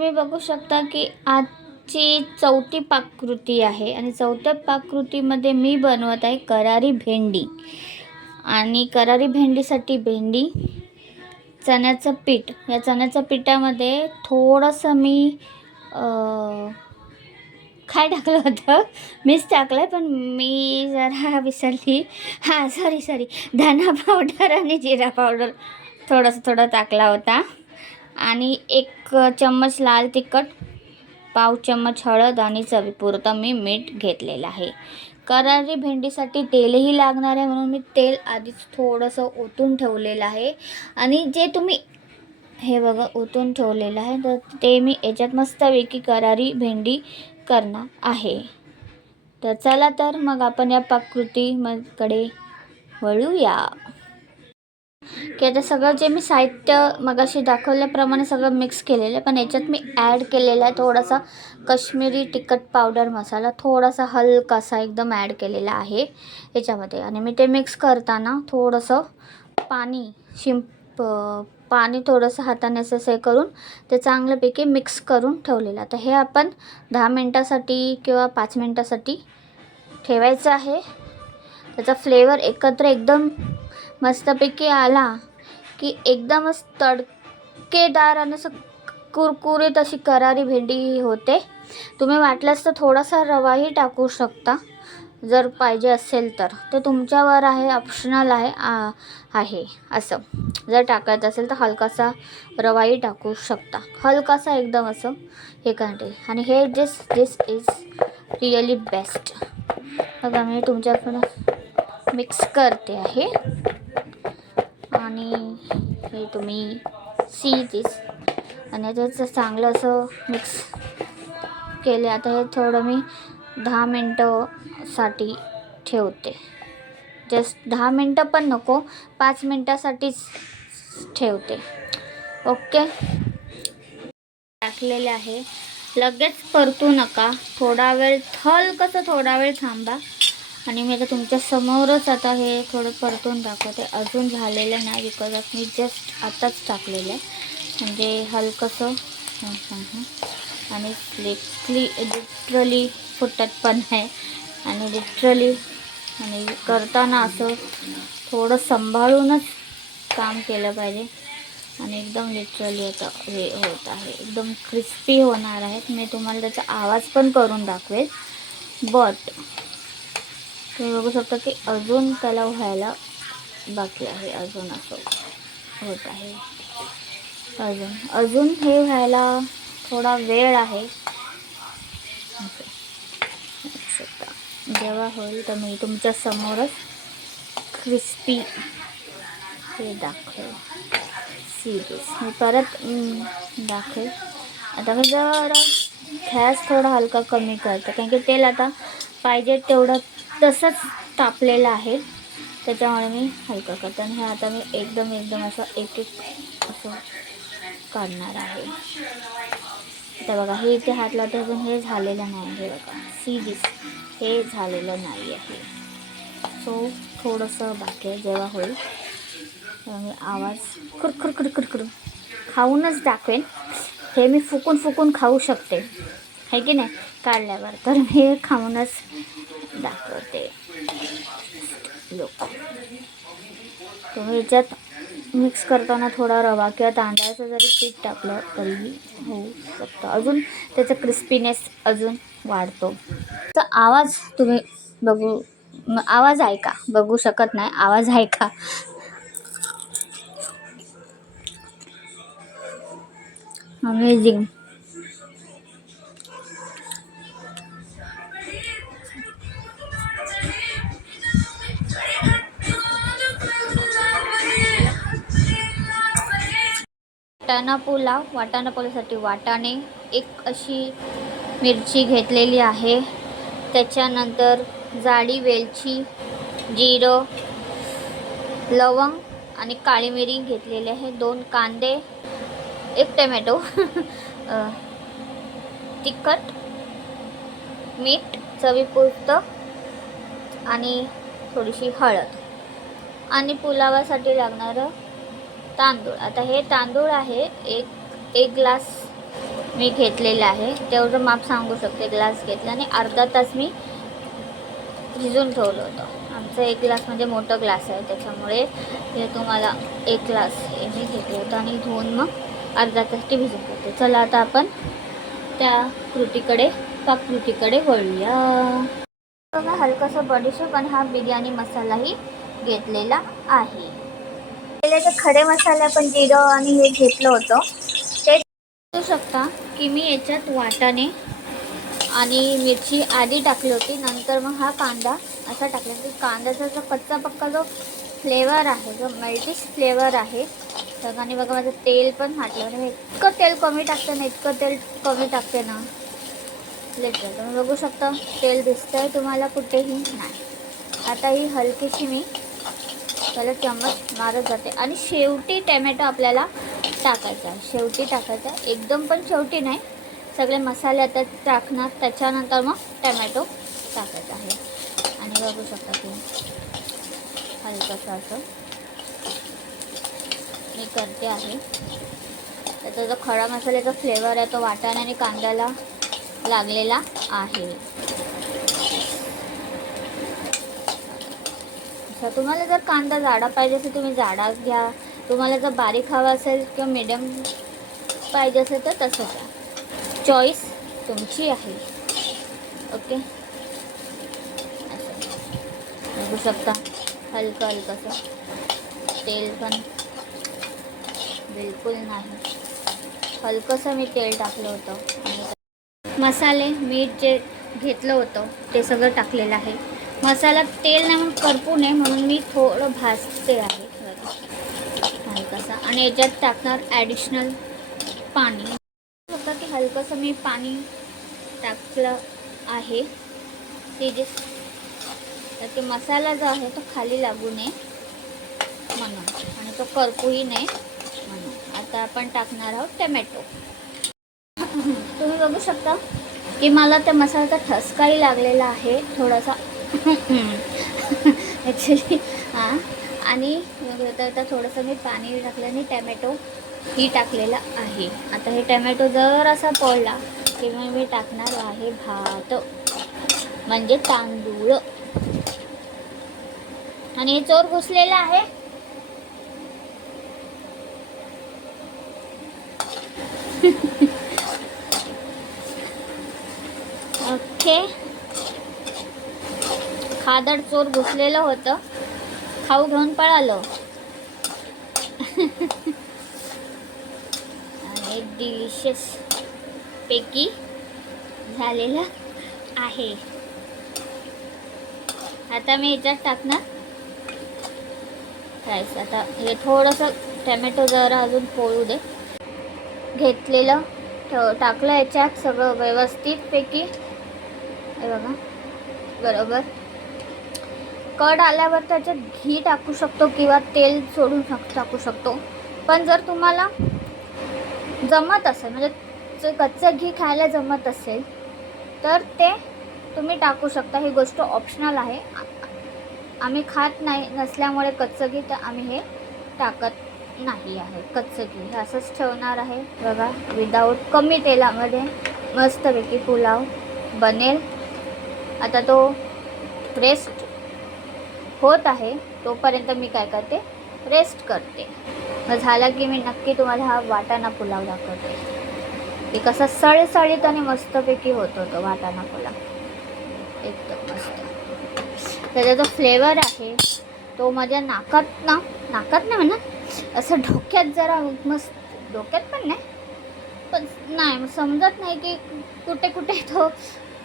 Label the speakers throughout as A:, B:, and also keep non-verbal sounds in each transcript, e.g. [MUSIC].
A: तुम्ही बघू शकता की आजची चौथी पाककृती आहे आणि चौथ्या पाककृतीमध्ये मी बनवत आहे करारी भेंडी. आणि करारी भेंडीसाठी भेंडी चण्याचं पीठ. या चण्याच्या पिठामध्ये थोडंसं मी काय टाकलं होतं. मीच टाकलं आहे पण मी जरा विसरली. हां सॉरी सॉरी धना पावडर आणि जिरा पावडर थोडंसं थोडं टाकला होता. आणि एक चम्मच लाल तिखट पाव चम्मच हळद आणि चवीपुरतं मी मीठ घेतलेलं आहे. करारी भेंडीसाठी तेलही लागणार आहे म्हणून मी तेल आधीच थोडंसं ओतून ठेवलेलं आहे. आणि जे तुम्ही हे बघा ओतून ठेवलेलं आहे तर ते मी याच्यात मस्तपैकी करारी भेंडी करणार आहे. तर चला तर मग आपण या पाककृतीकडे वळूया. की आता सगळं जे मी साहित्य मगाशी दाखवल्याप्रमाणे सगळं मिक्स केलेलं आहे पण याच्यात मी ॲड केलेलं आहे थोडासा कश्मीरी तिखट पावडर मसाला थोडासा हलकासा एकदम ॲड केलेला आहे याच्यामध्ये. आणि मी ते मिक्स करताना थोडंसं पाणी शिंप पाणी थोडंसं हाताने असं हे करून ते चांगल्यापैकी मिक्स करून ठेवलेलं आता हे आपण दहा मिनटासाठी किंवा पाच मिनटासाठी ठेवायचं आहे. त्याचा फ्लेवर एकत्र एकदम मस्तपैकी आला की एकदमच तडकेदार आणि असं कुरकुरीत अशी करारी भेंडी होते. तुम्ही वाटल्यास तर थोडासा रवाही टाकू शकता. जर पाहिजे असेल तर. ते तुमच्यावर आहे ऑप्शनल आहे आहे असं. जर टाकायचं असेल तर हलकासा रवाही टाकू शकता. हलकासा एकदम असं हे करते. आणि हे this this is really best बघा मी तुमच्याकडं मिक्स करते आहे. आणि हे तुम्ही सी दिस आणि त्याचं चांगलं असं मिक्स केले आता हे थोडं मी दहा मिनटंसाठी ठेवते. जस्ट दहा मिनटं पण नको पाच मिनटासाठीच ठेवते. ओके? टाकलेले आहे. लगेच परतू नका. थोडा वेळ हलकंसं थोडा वेळ थांबा. आणि मी आता तुमच्या समोरच आता हे थोडं परतून दाखवते. अजून झालेलं नाही बिकॉज ऑफ मी जस्ट आताच टाकलेलं आहे. म्हणजे हलकंसं. आणि लिटली लिटरली फुटत पण आहे. आणि लिटरली आणि करताना असं थोडं सांभाळूनच काम केलं पाहिजे. आणि एकदम लिटरली आता हे होत आहे. एकदम क्रिस्पी होणार आहेत. मी तुम्हाला त्याचा आवाज पण करून दाखवेल. बट तुम्ही बघू शकता की अजून त्याला व्हायला बाकी अजून असं होत आहे. अजून अजून हे व्हायला थोडा वेळ शकता. जेव्हा होईल तर मी तुमच्या क्रिस्पी हे दाखवेल. सिरियस मी परत अं, दाखवेल. आता मी जरा गॅस थोडा हलका कमी करते कारण की तेल आता पाहिजे तसंच तापलेलं आहे. त्याच्यामुळे मी हलका करते आणि हे आता मी एकदम एकदम असं एक एक असं काढणार आहे. आता बघा हे इथे हात लावते अजून हे झालेलं नाही आहे बघा. सी दिस हे झालेलं नाही आहे. सो थोडंसं बाकी आहे जेव्हा होईल तेव्हा मी आवाज कुरकुर कुरकुर खुर खाऊनच दाखवेन. हे मी फुकून फुकून खाऊ शकते. है की नाही? काढल्यावर. तर मी हे खाऊनच दाखवते. लोक. तुम्ही याच्यात मिक्स करताना थोडा रवा किंवा तांदळाचं जरी पीठ टाकलं तरीही होऊ शकतं. अजून त्याचा क्रिस्पीनेस अजून वाढतो. तर आवाज तुम्ही बघू आवाज ऐका बघू शकत नाही. आवाज ऐका अमेझिंग वाटाणा पुलाव वाटाणा पुलावसाठी वाटाणे एक अशी मिरची घेतलेली आहे. त्याच्यानंतर जाडी वेलची जिरं लवंग आणि काळी मिरी घेतलेली आहे. दोन कांदे एक टमॅटो तिखट मीठ चवीपुरतं आणि थोडीशी हळद. आणि पुलावासाठी लागणारं तांदूळ. आता हे तांदूळ आहे एक एक ग्लास मी घेतलेलं आहे. तेवढं माप सांगू शकते ग्लास घेतला आणि अर्धा तास मी भिजून ठेवलं होतं. आमचं एक ग्लास म्हणजे मोठं ग्लास आहे त्याच्यामुळे हे तुम्हाला एक ग्लास हे मी घेतलं होतं आणि धुवून मग अर्धा तास ते भिजून ठेवते. चला आता आपण त्या कृतीकडे पाककृतीकडे वळूया. बघा हलकासा बडीशेप आणि हा बिर्याणी मसालाही घेतलेला आहे. पहिले ते खडे मसाले आपण जिरं आणि हे घेतलं होतं. ते बघू शकता की मी याच्यात वाटाणे आणि मिरची आधी टाकली होती नंतर मग हा कांदा असा टाकला. की कांद्याचा जो कच्चा पक्का जो फ्लेवर आहे जो मल्टिश फ्लेवर आहे तर आणि बघा माझं तेल पण फाटलं म्हणजे इतकं तेल कमी टाकते ना इतकं तेल कमी टाकते ना. लेटर तुम्ही बघू शकता तेल दिसतंय तुम्हाला कुठेही नाही. आता ही हलकीशी मी त्याला चम्मच मारत जाते. आणि शेवटी टॅमॅटो आपल्याला टाकायचा. शेवटी टाकायचा. आहे. एकदम पण शेवटी नाही. सगळे मसाले आता टाकणार. त्याच्यानंतर मग टॅमॅटो टाकायचा आहे. आणि बघू शकता तुम्ही. हलकंसं असं मी करते आहे. त्याचा जो खडा मसाल्याचा फ्लेवर आहे तो वाटाणा आणि कांद्याला लागलेला आहे. अच्छा तुम्हाला जर कांदा जाडा पाहिजे असेल तुम्ही जाडा घ्या. तुम्हाला जर बारीक हवा असेल किंवा मिडियम पाहिजे असेल तर तसं घ्या. चॉईस तुमची आहे. ओके बघू शकता. हलकं हलकंसं तेल पण बिलकुल नाही. हलकंसं मी तेल टाकलं होतं. मसाले मीठ जे घेतलं होतं ते सगळं टाकलेलं आहे. मसाला तेल नाही म्हणून करपू नये म्हणून मी थोडं भाजते आहे. हलकासा. आणि याच्यात टाकणार ॲडिशनल पाणी. होतं की हलकंसं मी पाणी टाकलं आहे. ते जे तर ते मसाला जो आहे तो खाली लागू नये. म्हणून आणि तो करपूही नये. म्हणून आता आपण टाकणार आहोत टमॅटो. तुम्ही बघू शकता की मला त्या मसाल्याचा ठसकाही लागलेला आहे. थोडासा [LAUGHS] ॲक्च्युली हां. आणि आता आता थोडंसं मी पाणी टाकलं आणि टॅमॅटो ही टाकलेला आहे. आता हे टॅमॅटो जर असा पडला किंवा मी टाकणार आहे भात. म्हणजे तांदूळ. आणि हे चोर घुसलेलं आहे. [LAUGHS] ओके खादड चोर घुसलेलं होतं. खाऊ घेऊन पळालं. आणि डिलिशियस पैकी झालेलं आहे. आता मी याच्यात टाकणार. राईस आता हे थोडंसं टॅमॅटो जरा अजून पोळू दे. घेतलेलं ठेव टाकलं याच्यात सगळं व्यवस्थितपैकी हे बघा. बरोबर. कड आल्यावर त्याच्यात घी टाकू शकतो किंवा तेल सोडून टाक- टाकू शकतो. पण जर तुम्हाला जमत असेल म्हणजे जे कच्चं घी खायला जमत असेल तर ते तुम्ही टाकू शकता. ही गोष्ट ऑप्शनल आहे. आम्ही खात नाही नसल्यामुळे कच्चं घी तर आम्ही हे टाकत नाही आहे. कच्चं घी. हे असंच ठेवणार आहे. बघा विदाऊट कमी तेलामध्ये मस्तपैकी पुलाव बनेल. आता तो रेस्ट होत आहे तोपर्यंत मी काय करते? रेस्ट करते. मग झाला की मी नक्की तुम्हाला हा वाटाणा पुलाव दाखवते. ते कसा सळसळीत आणि मस्तपैकी होत होतो वाटाणा पुलाव. एकदम मस्त. त्याचा जो फ्लेवर आहे तो माझ्या नाकात ना नाकात नाही म्हणा असं डोक्यात जरा मस्त डोक्यात पण नाही पण नाही समजत नाही की कुठे कुठे तो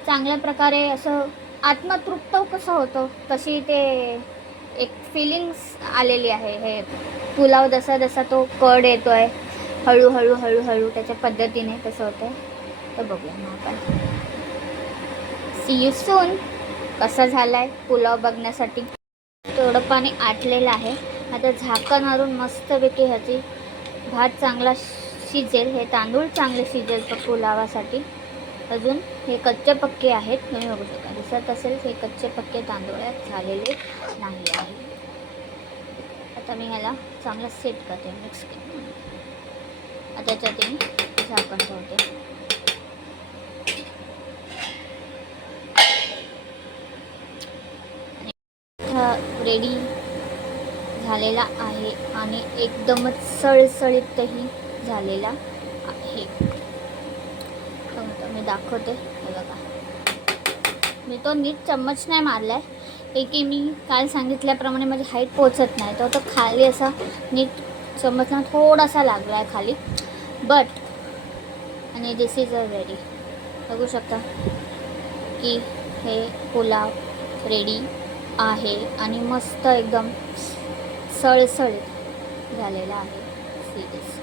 A: चांगल्या प्रकारे असं आत्मतृप्त कसं होतं? तशी ते एक फिलिंग्स आलेली आहे हे? पुलाव जसा जसा तो कड येतो आहे हळूहळू हळूहळू त्याच्या पद्धतीने तसं होतं तर बघूया मग आपण. सी यू सून कसा झाला आहे पुलाव बघण्यासाठी थोडं पाणी आटलेलं आहे. आता झाकण मारून मस्तपैकी ह्याची भात चांगला शिजेल. हे तांदूळ चांगले शिजेल तर पुलावासाठी. अजून हे कच्चे पक्के आहेत तुम्ही बघू शकता. दिसत असेल हे कच्चे पक्के तांदूळ झालेले नाही आहे. आता मी ह्याला चांगलं सेट करते मिक्स करते आता त्याच्यात मी झाकण ठेवते. रेडी झालेला आहे आणि एकदमच सळसळीतही झालेला आहे. दाखवते हे बघा. मी तो नीट चम्मच नाही मारला आहे की मी काल सांगितल्याप्रमाणे माझी हाईट पोचत नाही तर तो खाली असा नीट चम्मचना थोडासा लागला आहे खाली. बट आणि दिस इज अ रेडी बघू शकता की हे पुलाव रेडी आहे आणि मस्त एकदम सळसळीत झालेला आहे. सिरियस